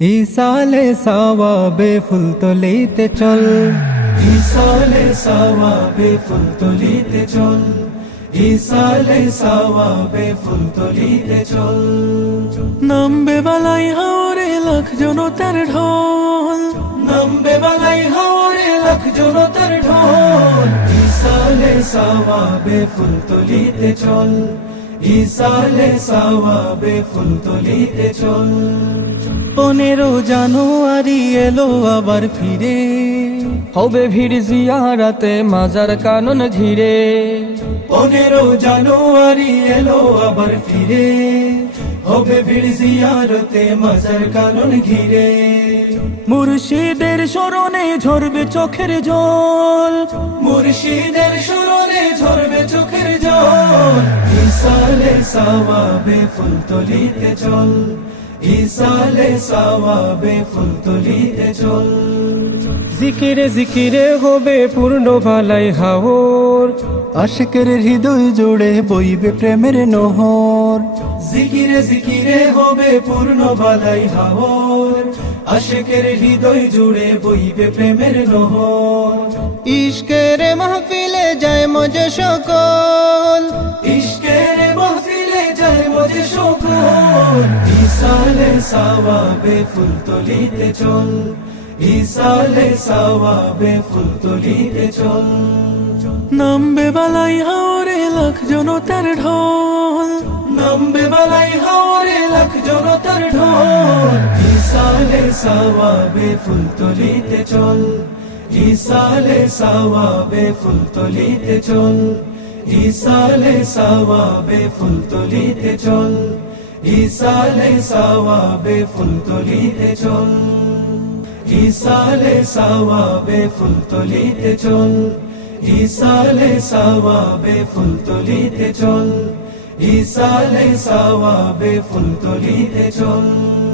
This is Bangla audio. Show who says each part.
Speaker 1: ইসালে সাওয়াবে ফুল তলিতে চল।
Speaker 2: ইসালে সাওয়াবে ফুল তলিতে চল। ইসালে সাওয়াবে ফুল তলিতে চল।
Speaker 1: নামবে বালাই হাওরে লাখ জনতার ঢোল।
Speaker 2: নামবে বালাই হাওরে লাখ জনতার ঢোল। ইসালে সাওয়াবে ফুল তলিতে চল। ইসালে সাওয়াবে ফুল তলিতে চল।
Speaker 1: পনেরো জানুয়ারি এলো আবার ফিরে। হবে ভিড় জিয়ারাতে মাজার কানন ঘিরে
Speaker 2: পনেরো জানুয়ারি এলো আবার ফিরে। হবে ভিড় জিয়ারতে মাজার কানন ঘিরে।
Speaker 1: মুর্শিদের স্মরণে ঝরবে চোখের জল।
Speaker 2: মুর্শিদের সুরনে ঝরবে চোখের জল। ইসালে সাওয়াবে ফুল তলিতে চল। ইসালে সাওয়াবে ফুল তলিতে চল।
Speaker 1: জিকিরে জিকিরে হবে পূর্ণ ভালাই হাওর। আশেকের হৃদয় জুড়ে বইবে প্রেমের নহর।
Speaker 2: জিকিরে জিকিরে হবে পূর্ণ বালাই হাওর। আশেকের হৃদয় জুড়ে বইবে প্রেমের নহর।
Speaker 1: ইশকের মাহফিলে যায় মজে সকল।
Speaker 2: ইশকের ইসালে সাওয়াবে ফুল তলিতে চল ইসালে সাওয়াবে ফুল তলিতে চল।
Speaker 1: নামবে বালাই হাওরে লাখ জনতার ঢোল।
Speaker 2: নামবে বালাই হাওরে লাখ জনতার ঢোল। ইসালে সাওয়াবে ফুল তলিতে চল ইসালে সাওয়াবে ফুল তলিতে চল ইসালে সাওয়াবে ফুল তলিতে চল। ইসালে সাওয়াবে ফুল তলিতে চল ইসালে সাওয়াবে ফুল তলিতে চল ইসালে সাওয়াবে ফুল তলিতে চল ইসালে সাওয়াবে ফুল চল।